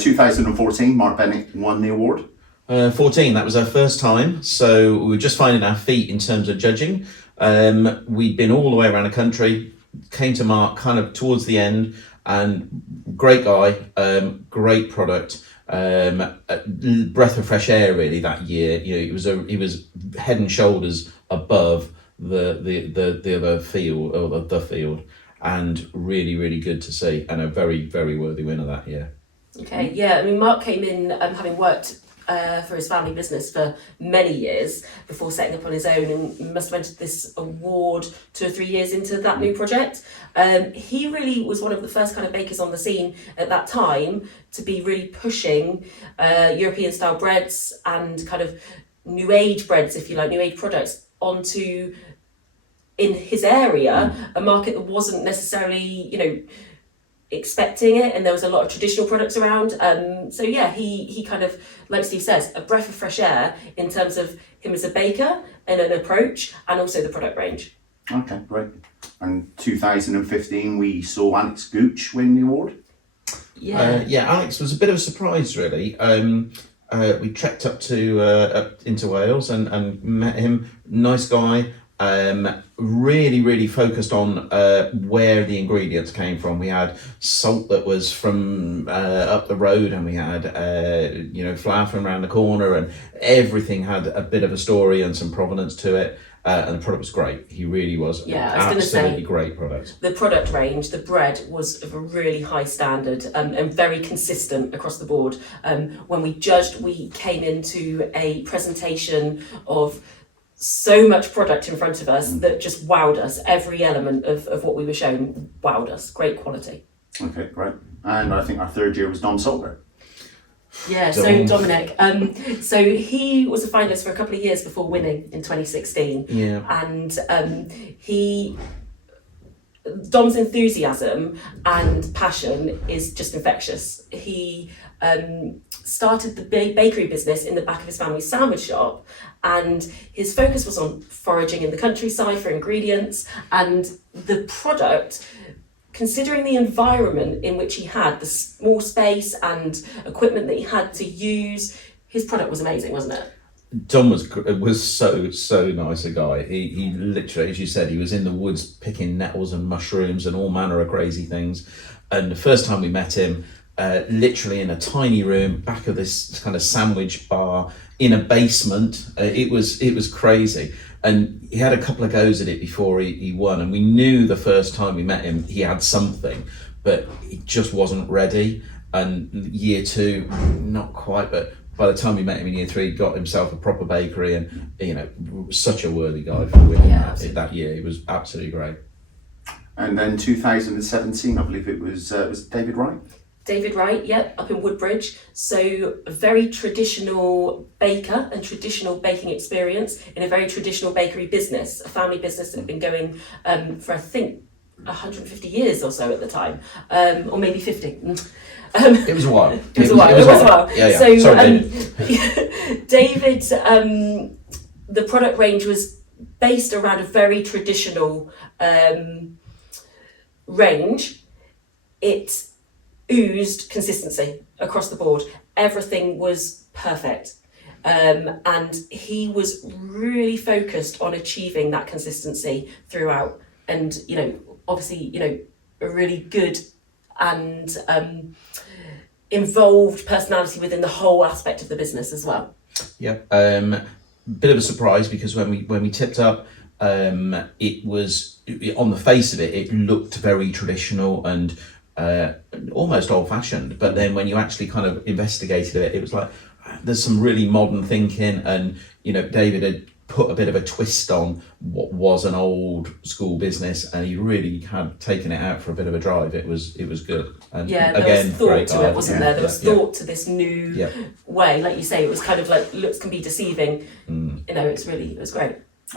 2014, Mark Bennett won the award. 14, that was our first time. So we were just finding our feet in terms of judging. We'd been all the way around the country, came to Mark kind of towards the end, and great guy, great product, a breath of fresh air really that year. You know, he was head and shoulders above the other field, or the field, and really, really good to see, and a very, very worthy winner that year. Okay, yeah, I mean, Mark came in having worked for his family business for many years before setting up on his own, and must have entered this award 2 or 3 years into that new project. He really was one of the first kind of bakers on the scene at that time to be really pushing European style breads and kind of new age breads, if you like, new age products onto, in his area, a market that wasn't necessarily, you know, expecting it, and there was a lot of traditional products around. So yeah, he kind of, like Steve says, a breath of fresh air in terms of him as a baker and an approach, and also the product range. Okay, great. And 2015, we saw Alex Gooch win the award. Yeah. Alex was a bit of a surprise, really. We trekked up into Wales and met him. Nice guy. Really focused on where the ingredients came from. We had salt that was from up the road, and we had flour from around the corner, and everything had a bit of a story and some provenance to it. And the product was great. He really was. Yeah, I was going to say, absolutely great product. The product range, the bread was of a really high standard, and very consistent across the board. When we judged, we came into a presentation of so much product in front of us that just wowed us. Every element of what we were shown wowed us. Great quality. Okay, great. And I think our third year was Dom Solberg. Yeah, so Dominic. So he was a finalist for a couple of years before winning in 2016. Yeah. And Dom's enthusiasm and passion is just infectious. He started the bakery business in the back of his family's sandwich shop, and his focus was on foraging in the countryside for ingredients, and the product, considering the environment in which he had, the small space and equipment that he had to use, his product was amazing, wasn't it? Dom was so nice a guy. He literally, as you said, he was in the woods picking nettles and mushrooms and all manner of crazy things. And the first time we met him, literally in a tiny room, back of this kind of sandwich bar in a basement, it was crazy. And he had a couple of goes at it before he won, and we knew the first time we met him he had something, but he just wasn't ready. And year 2, not quite, but by the time we met him in year 3, he got himself a proper bakery, and such a worthy guy for winning that year. He was absolutely great. And then 2017, I believe it was David Wright. David Wright, yep, up in Woodbridge. So a very traditional baker and traditional baking experience in a very traditional bakery business, a family business that had been going for, I think, 150 years or so at the time, or maybe 50. It was a while. It was a while. Yeah. So, Sorry, David, the product range was based around a very traditional range. It oozed consistency across the board. Everything was perfect. And he was really focused on achieving that consistency throughout. And, obviously, a really good and involved personality within the whole aspect of the business as well. Yeah. Bit of a surprise, because when we tipped up, it was, on the face of it, it looked very traditional and almost old-fashioned, but then when you actually kind of investigated it, it was like there's some really modern thinking, and David had put a bit of a twist on what was an old school business, and he really had taken it out for a bit of a drive. It was good. And there again, was thought great to guy. it, wasn't there? There was thought to this new way. Like you say, it was kind of like looks can be deceiving. It was great.